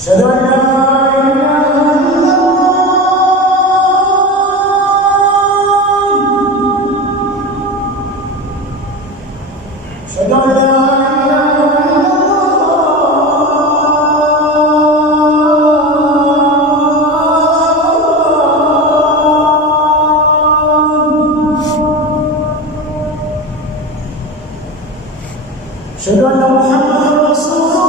أشهد أن لا إله إلا الله. أشهد أن لا أشهد أن محمدا رسول الله.